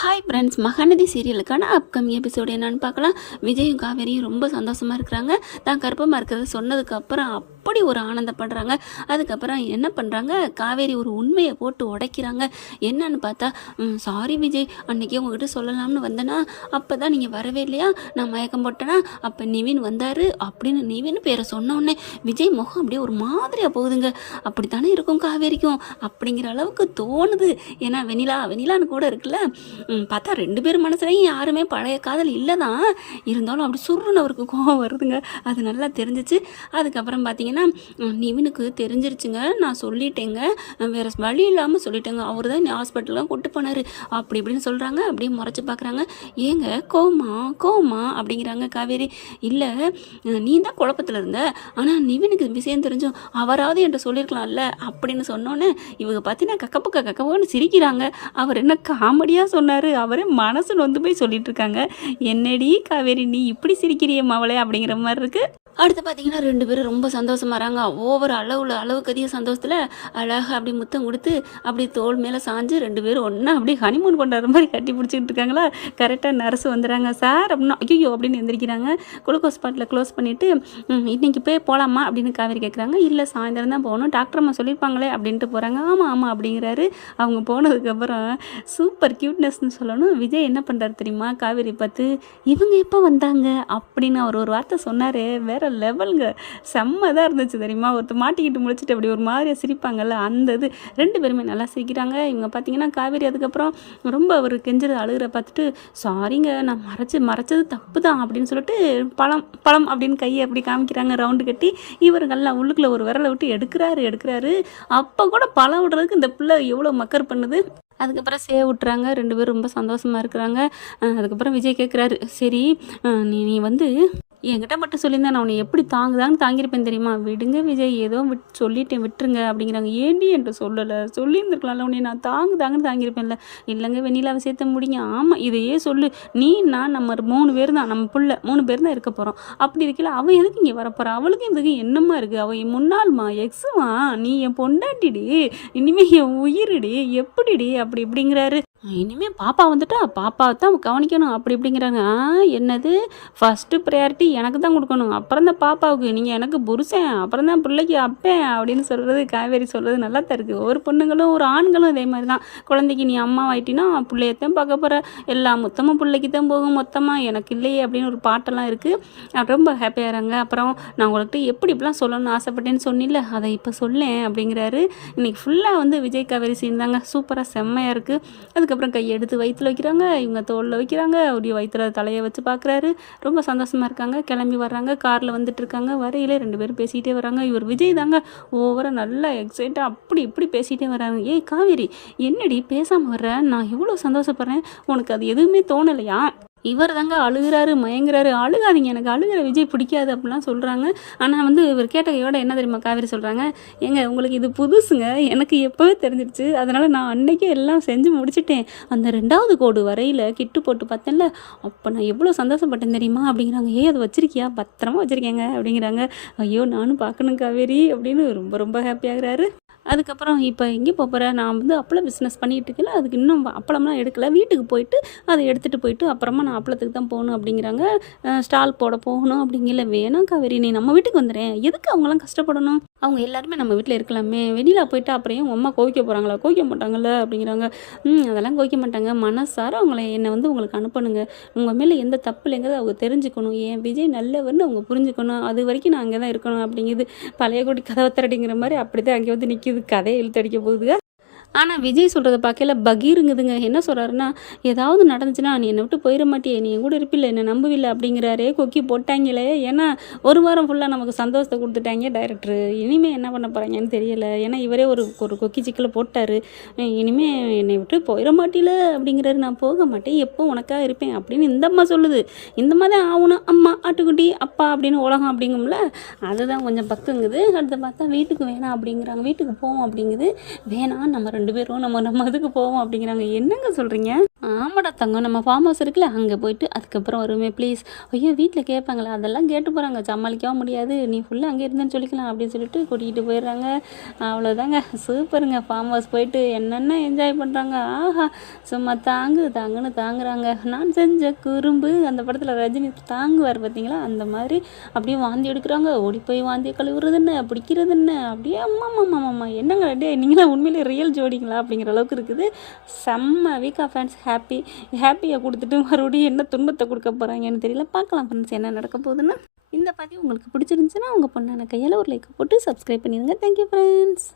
Hi friends, Mahanadi சீரியலுக்கான upcoming episode என்னென்னு பார்க்கலாம். விஜயும் காவேரியும் ரொம்ப சந்தோஷமாக இருக்கிறாங்க. தான் கர்ப்பமாக இருக்கிறத சொன்னதுக்கப்புறம் அப்படி ஒரு ஆனந்தப்படுறாங்க. அதுக்கப்புறம் என்ன பண்ணுறாங்க, காவேரி ஒரு உண்மையை போட்டு உடைக்கிறாங்க. என்னன்னு பார்த்தா, சாரி விஜய், அன்றைக்கி உங்ககிட்ட சொல்லலாம்னு வந்தேன்னா அப்போ தான் நீங்கள் வரவே இல்லையா, நான் மயக்கம் போட்டேன்னா அப்போ நிவின் வந்தார் அப்படின்னு நிவின் பேரை சொன்னோடனே விஜய் முகம் அப்படியே ஒரு மாதிரியாக போகுதுங்க. அப்படித்தானே இருக்கும் காவேரிக்கும் அப்படிங்கிற அளவுக்கு தோணுது. ஏன்னா வெனிலான்னு கூட இருக்குல்ல, பார்த்தா 2 பேர் மனசுலையும் யாருமே பழைய காதல் இல்லை தான், இருந்தாலும் அப்படி சுருன்னு அவருக்கு கோவம் வருதுங்க. அது நல்லா தெரிஞ்சிச்சு. அதுக்கப்புறம் பார்த்தீங்கன்னா நிவினுக்கு தெரிஞ்சிருச்சுங்க, நான் சொல்லிட்டேங்க, வேறு வழி இல்லாமல் சொல்லிட்டேங்க, அவர் தான் ஹாஸ்பிட்டல்லாம் கூட்டு போனார் அப்படி இப்படின்னு சொல்கிறாங்க. அப்படியே முறைச்சி பார்க்குறாங்க. ஏங்க கோமா அப்படிங்கிறாங்க காவேரி. இல்லை, நீ தான் குழப்பத்தில் இருந்த, ஆனால் நிவினுக்கு விஷயம் தெரிஞ்சும் அவராவது என்கிட்ட சொல்லியிருக்கலாம்ல அப்படின்னு சொன்னோன்னே இவங்க பார்த்தீங்கன்னா கக்கப்பன்னு சிரிக்கிறாங்க. அவர் என்ன காமெடியாக சொன்னார், அவரே மனசு நொந்து போய் சொல்லிட்டு இருக்காங்க. என்னடி காவேரி நீ இப்படி சிரிக்கிறியே மவளே அப்படிங்கிற மாதிரி இருக்கு. அடுத்து பார்த்தீங்கன்னா 2 பேரும் ரொம்ப சந்தோஷமாகறாங்க. ஒவ்வொரு அளவுக்கு அதிக சந்தோஷத்தில் அழகாக அப்படி முத்தம் கொடுத்து அப்படி தோல் மேலே சாஞ்சு 2 பேரும் ஒன்றா அப்படியே ஹனிமூன் கொண்டாடுற மாதிரி கட்டி பிடிச்சிக்கிட்டு இருக்காங்களா. கரெக்டாக நர்ஸு வந்துடுறாங்க. சார் அப்படின்னா ஐயோ அப்படின்னு எந்திரிக்கிறாங்க. குளுக்கோஸ் பாட்டில் க்ளோஸ் பண்ணிவிட்டு இன்றைக்கி போய் போகலாமா அப்படின்னு காவேரி கேட்குறாங்க. இல்லை, சாயந்தரம் தான் போகணும், டாக்டர் அம்மா சொல்லியிருப்பாங்களே அப்படின்ட்டு போகிறாங்க. ஆமாம் அப்படிங்கிறாரு. அவங்க போனதுக்கப்புறம் சூப்பர் க்யூட்னஸ்ன்னு சொல்லணும். விஜய் என்ன பண்ணுறாரு தெரியுமா, காவேரி பார்த்து இவங்க எப்போ வந்தாங்க அப்படின்னு அவர் ஒரு வார்த்தை சொன்னார். வேற லெவலுங்க, செம்ம தான் இருந்துச்சு தெரியுமா. ஒருத்தர் மாட்டிக்கிட்டு முடிச்சுட்டு அப்படி ஒரு மாதிரியாக சிரிப்பாங்கல்ல, அந்த இது 2 பேருமே நல்லா சிரிக்கிறாங்க. இவங்க பார்த்தீங்கன்னா காவேரி அதுக்கப்புறம் ரொம்ப அவர் கெஞ்சுறது அழுகிற பார்த்துட்டு சாரிங்க, நான் மறைச்சது தப்பு தான் அப்படின்னு சொல்லிட்டு பழம் அப்படின்னு கையை அப்படி காமிக்கிறாங்க ரவுண்டு கட்டி. இவருங்கெல்லாம் உள்ளுக்குள்ளே ஒரு விரலை விட்டு எடுக்கிறாரு. அப்போ கூட பழம் விடுறதுக்கு இந்த பிள்ளை எவ்வளோ மக்கர் பண்ணுது. அதுக்கப்புறம் விட்டுறாங்க. 2 பேரும் ரொம்ப சந்தோஷமாக இருக்கிறாங்க. அதுக்கப்புறம் விஜய் கேட்குறாரு, சரி நீ வந்து என்கிட்ட மட்டும் சொல்லியிருந்தேன், நான் உன்னை எப்படி தாங்கியிருப்பேன் தெரியுமா. விடுங்க விஜய், ஏதோ சொல்லிட்டேன் விட்டுருங்க அப்படிங்கிறாங்க. ஏண்டி என்கிட்ட சொல்லியிருந்துருக்கலாம்ல, உன்னை நான் தாங்குன்னு தாங்கியிருப்பேன்ல. இல்லைங்க வெண்ணிலாவை சேர்த்த முடியுங்க. ஆமாம், இதையே சொல்லு, நான் நம்ம 3 பேர் தான், நம்ம புள்ள 3 பேர் தான் இருக்க போகிறோம். அப்படி இருக்கல அவன் எதுக்கு இங்கே வரப்போகிறான், அவளுக்கு இதுக்கு என்னம்மா இருக்குது, அவள் என் முன்னாள்மா எக்ஸுமா, நீ என் பொண்டாட்டிடி, இனிமேல் என் உயிரிடி, எப்படிடி அப்படி இப்படிங்கிறாரு. இனிமேல் பாப்பா வந்துட்டா பாப்பாவை தான் கவனிக்கணும் அப்படி இப்படிங்கிறாங்க. என்னது, ஃபஸ்ட்டு ப்ரையாரிட்டி எனக்கு தான் கொடுக்கணும், அப்புறம் தான் பாப்பாவுக்கு, நீங்கள் எனக்கு புருஷன், அப்புறம் தான் பிள்ளைக்கு அப்பேன் அப்படின்னு சொல்கிறது காவேரி சொல்கிறது நல்லா தான் இருக்குது. ஒரு பொண்ணுங்களும் ஒரு ஆண்களும் இதே மாதிரி தான். குழந்தைக்கு நீ அம்மா ஆயிட்டினா பிள்ளையத்தான் பார்க்க போகிற, எல்லா மொத்தமாக பிள்ளைக்கு தான் போகும், மொத்தமாக எனக்கு இல்லையே அப்படின்னு ஒரு பாட்டெல்லாம் இருக்குது. ரொம்ப ஹாப்பியாகிறாங்க. அப்புறம் நான் உங்கள்கிட்ட எப்படி இப்படிலாம் சொல்லணும்னு ஆசைப்பட்டேன்னு சொன்னில்ல, அதை இப்போ சொல்லேன் அப்படிங்கிறாரு. இன்றைக்கி ஃபுல்லாக வந்து விஜய் காவேரி சீன் தாங்க, சூப்பராக செம்மையாக இருக்குது. அதுக்கப்புறம் கையை எடுத்து வயிற்றுல வைக்கிறாங்க, இவங்க தோளில் வைக்கிறாங்க, அப்படியே வயிற்றுல தலையை வச்சு பார்க்குறாரு. ரொம்ப சந்தோஷமாக இருக்காங்க. கிளம்பி வர்றாங்க, காரில் வந்துட்டு இருக்காங்க. வரையிலே 2 பேரும் பேசிகிட்டே வராங்க. இவர் விஜய் தாங்க ஓவராக நல்லா எக்ஸைட்டாக அப்படி இப்படி பேசிகிட்டே வராங்க. ஏய் காவேரி, என்னடி பேசாமல் வர்ற, நான் எவ்வளோ சந்தோஷப்படுறேன், உனக்கு அது எதுவுமே தோணலையா. இவர் தாங்க அழுகிறாரு, மயங்குறாரு. அழுகாதீங்க, எனக்கு அழுகிற விஜய் பிடிக்காது அப்படிலாம் சொல்கிறாங்க. ஆனால் வந்து இவர் கேட்ட கையோட என்ன தெரியுமா காவேரி சொல்கிறாங்க, ஏங்க உங்களுக்கு இது புதுசுங்க, எனக்கு எப்போவே தெரிஞ்சிருச்சு, அதனால் நான் அன்றைக்கே எல்லாம் செஞ்சு முடிச்சிட்டேன். அந்த 2வது கோடு வரையில் கிட்டு போட்டு பார்த்தேன்ல, அப்போ நான் எவ்வளோ சந்தோஷப்பட்டேன் தெரியுமா அப்படிங்கிறாங்க. அதை வச்சிருக்கியா, பத்திரமா வச்சுருக்கேங்க அப்படிங்கிறாங்க. ஐயோ நானும் பார்க்கணும் காவேரி அப்படின்னு ரொம்ப ரொம்ப ஹாப்பியாகிறாரு. அதுக்கப்புறம் இப்போ எங்கே போகிற, நான் வந்து அப்பளம் பிஸ்னஸ் பண்ணிகிட்டு இருக்கல, அதுக்கு இன்னும் அப்பளம்லாம் எடுக்கலை, வீட்டுக்கு போயிட்டு அதை எடுத்துகிட்டு போயிட்டு அப்புறமா நான் அப்பளத்துக்கு தான் போகணும் அப்படிங்கிறாங்க. ஸ்டால் போட போகணும் அப்படிங்கல. வேணாம் காவேரி, நீ நம்ம வீட்டுக்கு வந்துடுறேன், எதுக்கு அவங்களாம் கஷ்டப்படணும், அவங்க எல்லாருமே நம்ம வீட்டில் இருக்கலாமே, வெளியில போயிட்டு அப்புறம் உங்கள் அம்மா கோவிக்க போகிறாங்களா, கோவிக்க மாட்டாங்கல்ல அப்படிங்கிறாங்க. அதெல்லாம் கோவிக்க மாட்டாங்க, மனசார அவங்கள என்னை வந்து உங்களுக்கு அனுப்பணுங்க, உங்கள் மேலே எந்த தப்பு இல்லைங்கிறத அவங்க தெரிஞ்சுக்கணும், ஏன் விஜய் நல்லவர்னு அவங்க புரிஞ்சுக்கணும், அது வரைக்கும் நான் அங்கே தான் இருக்கணும் அப்படிங்குது. பழைய கூட்டி கதவை திரடிங்கிற மாதிரி அப்படி தான் அங்கே வந்து நிற்கிது. கதையை இழுத்தடிக்க போகுதுங்க. ஆனால் விஜய் சொல்கிறத பார்க்கல பகீருங்குதுங்க. என்ன சொல்கிறாருன்னா, ஏதாவது நடந்துச்சுன்னா நீ என்னை விட்டு போயிட மாட்டியே, நீ என் கூட இருப்பில்லை, என்னை நம்பவில்லை அப்படிங்கிறாரே. கொக்கி போட்டாங்களே, ஏன்னா 1 வாரம் ஃபுல்லாக நமக்கு சந்தோஷத்தை கொடுத்துட்டாங்க டைரக்டரு. இனிமேல் என்ன பண்ண போகிறாங்கன்னு தெரியலை. ஏன்னா இவரே ஒரு கொக்கி சிக்கலை போட்டார். இனிமேல் என்னை விட்டு போயிட மாட்டில அப்படிங்கிறாரு. நான் போக மாட்டேன், எப்போ உனக்காக இருப்பேன் அப்படின்னு இந்த அம்மா சொல்லுது. இந்த மாதிரி ஆகணும், அம்மா ஆட்டுக்குட்டி அப்பா அப்படின்னு உலகம் அப்படிங்கும்ல, அதுதான் கொஞ்சம் பக்குங்குது. அடுத்து பார்த்தா வீட்டுக்கு வேணாம் அப்படிங்கிறாங்க, வீட்டுக்கு போவோம் அப்படிங்குது. வேணாம் நம்ம 2 பேரும் நம்ம அதுக்கு போவோம் அப்படிங்கிறாங்க. என்னங்க சொல்கிறீங்க, ஆமாடா தங்கம், நம்ம ஃபார்ம் ஹவுஸ் இருக்குல்ல, அங்கே போயிட்டு அதுக்கப்புறம் வருமே ப்ளீஸ். ஐயோ வீட்டில் கேட்பாங்களா, அதெல்லாம் கேட்டு போகிறாங்க, சமாளிக்கவும் முடியாது, நீ ஃபுல்லாக அங்கே இருந்தேன்னு சொல்லிக்கலாம் அப்படின்னு சொல்லிட்டு கூட்டிகிட்டு போயிடுறாங்க. அவ்வளோதாங்க, சூப்பருங்க. ஃபார்ம் ஹவுஸ் போயிட்டு என்னென்ன என்ஜாய் பண்ணுறாங்க. ஆஹா, சும்மா தாங்குன்னு தாங்குறாங்க. நான் செஞ்ச குறும்பு அந்த படத்தில் ரஜினி தாங்குவார் பார்த்தீங்களா, அந்த மாதிரி அப்படியே வாந்தி எடுக்கிறாங்க. ஓடி போய் வாந்தியை கழுவுறது என்ன, பிடிக்கிறது என்ன, அப்படியே அம்மா என்னங்க டே நீங்களாம் உண்மையிலே ரியல் ஜோடிங்களா அப்படிங்கிற அளவுக்கு இருக்குது. செம்ம வீக்கா ஃபேன்ஸ் ஹாப்பியாக கொடுத்துட்டு மறுபடியும் என்ன துன்பத்தை கொடுக்க போகிறாங்கன்னு தெரியல. பார்க்கலாம் ஃப்ரெண்ட்ஸ் என்ன நடக்க போகுதுன்னு. இந்த பதிவு உங்களுக்கு பிடிச்சிருந்துச்சுன்னா உங்கள் பொண்ணான கையால் ஒரு லைக் போட்டு சப்ஸ்கிரைப் பண்ணிடுங்க. Thank you friends.